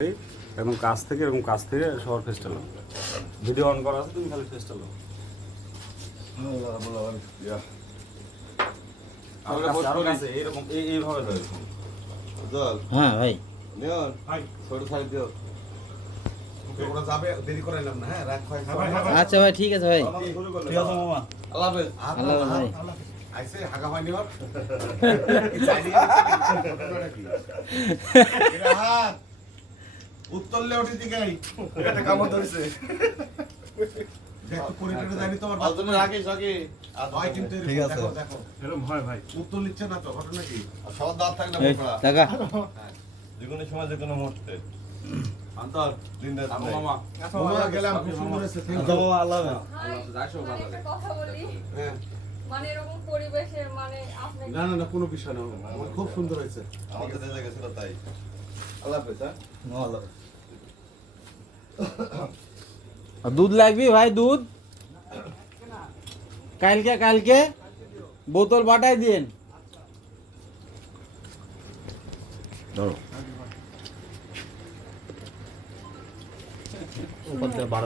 একদম কাছ থেকে সবার ফেসটা লো। ভিডিও অন করা আছে, তুমি খালি ফেসটা লো। এইরকম এইভাবে দাও। হ্যাঁ ভাই, আচ্ছা ভাই, ঠিক আছে ভাই, আল্লাহ হাফেজ ভাই। উত্তর লেউটি দিকে এটা কামড় ধরেছে। দেখো পরিচয়টা জানি তোমার বাথরুমে রাখিস আগে হয় কিন্তু ঠিক আছে। দেখো এরকম হয় ভাই, উত্তর নিচ্ছে না তো, ঘটনা কি? সবার দাঁত থাকে না মোকড়া টাকা যে কোনো সময় যে কোনো মুহূর্তে অন্তর দিন রাত মামা মামা গেলাম, খুব সুন্দর হয়েছে। থ্যাঙ্ক ইউ আল্লাহ হাফেজ। আসো বাবা, একটা কথা বলি। হ্যাঁ মানে এরকম পরিবেশে মানে আপনি না না না কোনো বিষয় না, আমার খুব সুন্দর হয়েছে। আমাদের দেশে গেছিল তাই। আল্লাহ হাফেজ। হ্যাঁ আল্লাহ হাফেজ। দুধ লাগবে ভাই, দুধ কালকে বোতল বাটাই দিন। ধরো